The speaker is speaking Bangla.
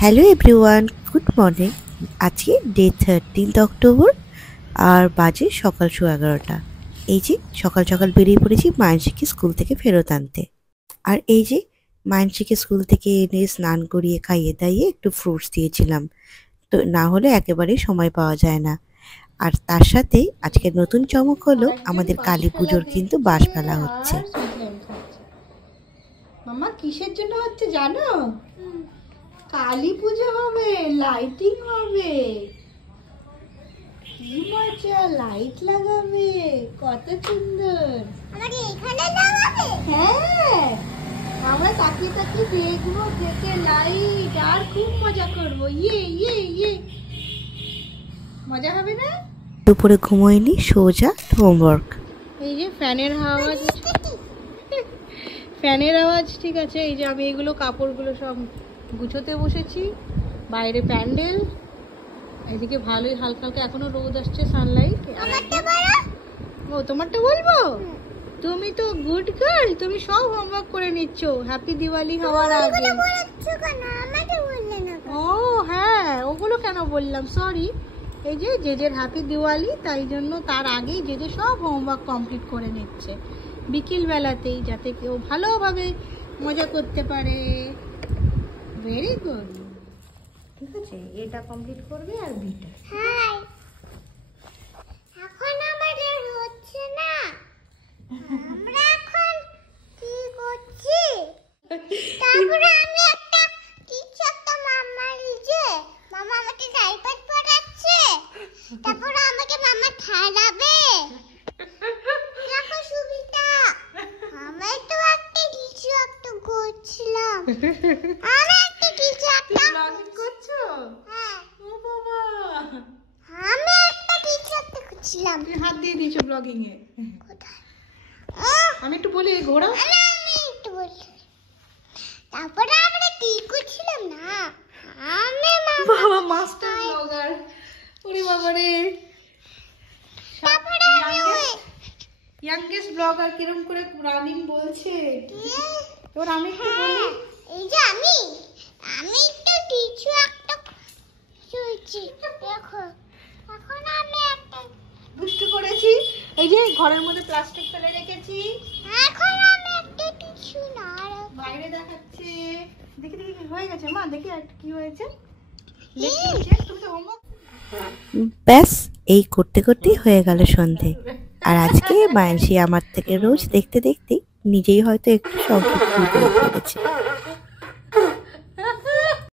Hello everyone, good morning. আজকে ডে 13 অক্টোবর আর বাজে সকাল 11:30। এই যে সকাল সকাল বেরিয়ে পড়েছি মায়ানসীকে স্কুল থেকে ফেরত আনতে। আর এই যে মায়ানসীকে স্কুল থেকে এনে স্নান করিয়ে খাইয়ে দাইয়ে একটু ফ্রুটস দিয়েছিলাম, তো না হলে একেবারেই সময় পাওয়া যায় না। আর তার সাথে আজকে নতুন চমক হলো আমাদের কালী পুজোর কিন্তু বাঁশ ফেলা হচ্ছে। মামা কিসের জন্য হচ্ছে জানো? কালী পুজো হবে, লাইটিং হবে। কি মজা, লাইট লাগাবে, কত সুন্দর। আমাকে এখানে লাগাবে? হ্যাঁ, আমরা তাকিয়ে তাকিয়ে দেখবো, দেখে লাইট আর খুব মজা করবো। ইয়ে ইয়ে ইয়ে, মজা হবে না? দুপুরে ঘুমোয়নি, সোজা হোমওয়ার্ক। এই যে ফ্যানের আওয়াজ, ফ্যানের আওয়াজ ঠিক আছে। এই যে আমি এগুলো কাপড়গুলো সব গুছোতে বসেছি। বাইরে প্যান্ডেল, এদিকে ভালোই হালকা হালকা এখনো রোদ আসছে, সানলাইট। ও তোমারটা বলবো? তুমি তো গুড গার্ল, তুমি সব হোমওয়ার্ক করে নিচ্ছ হ্যাপি দিওয়ালি হওয়ার আগে। ও হ্যাঁ, ওগুলো কেন বললাম, সরি। এই যে জেজের হ্যাপি দিওয়ালি, তাই জন্য তার আগেই জেজে সব হোমওয়ার্ক কমপ্লিট করে নিচ্ছে বিকেল বেলাতেই, যাতে কেউ ভালোভাবে মজা করতে পারে। ভেরি গুড, ঠিক আছে। এটা কমপ্লিট করবে আর বিটা। হাই, এখন আমাদের হচ্ছে না, আমরা এখন কি করছি? তারপরে আমি একটা কিছু একটা মামা লিজে, মামা আমাকে ডাইপার পরাচ্ছে, তারপরে আমাকে মামা ঠাড়াবে। দেখো সুবিধা, আমি তো একটা কিছু একটা করছিলাম। আমি একটা কিছু একটা করছো? হ্যাঁ। ও বাবা, আমি একটা কিছু একটা করছিলাম। তুমি হাত দিয়ে দিয়েছো ব্লগিং এ। কোথায়? আমি একটু বলি, ঘোড়া আমি একটু বলি। তারপরে আমরা কি করছিলাম না, আমি বাবা মাস্টার ব্লগার। ওরে বাবা রে। তারপরে আমি ইয়াংগেস্ট ব্লগার কিরকম করে রানিং বলছে। তোর আমি কি বলি, এই যে আমি তো কিছু একটা শুনছি। দেখো এখন আমি একটা দুষ্টু করেছি। এই যে ঘরের মধ্যে প্লাস্টিক ফেলে রেখেছি, এখন আমি একটা কিছু না বাইরে দেখাচ্ছে। দেখি দেখি হয়ে গেছে মা, দেখি কি হয়েছে। তুমি তো হোমওয়ার্ক। ব্যাস এই করতে করতেই হয়ে গেল সন্ধে। আর আজকে মায়ানসী আমার থেকে রোজ দেখতে দেখতে নিজেই হয়তো একটু সংক্ষিপ্ত হয়ে পড়েছে।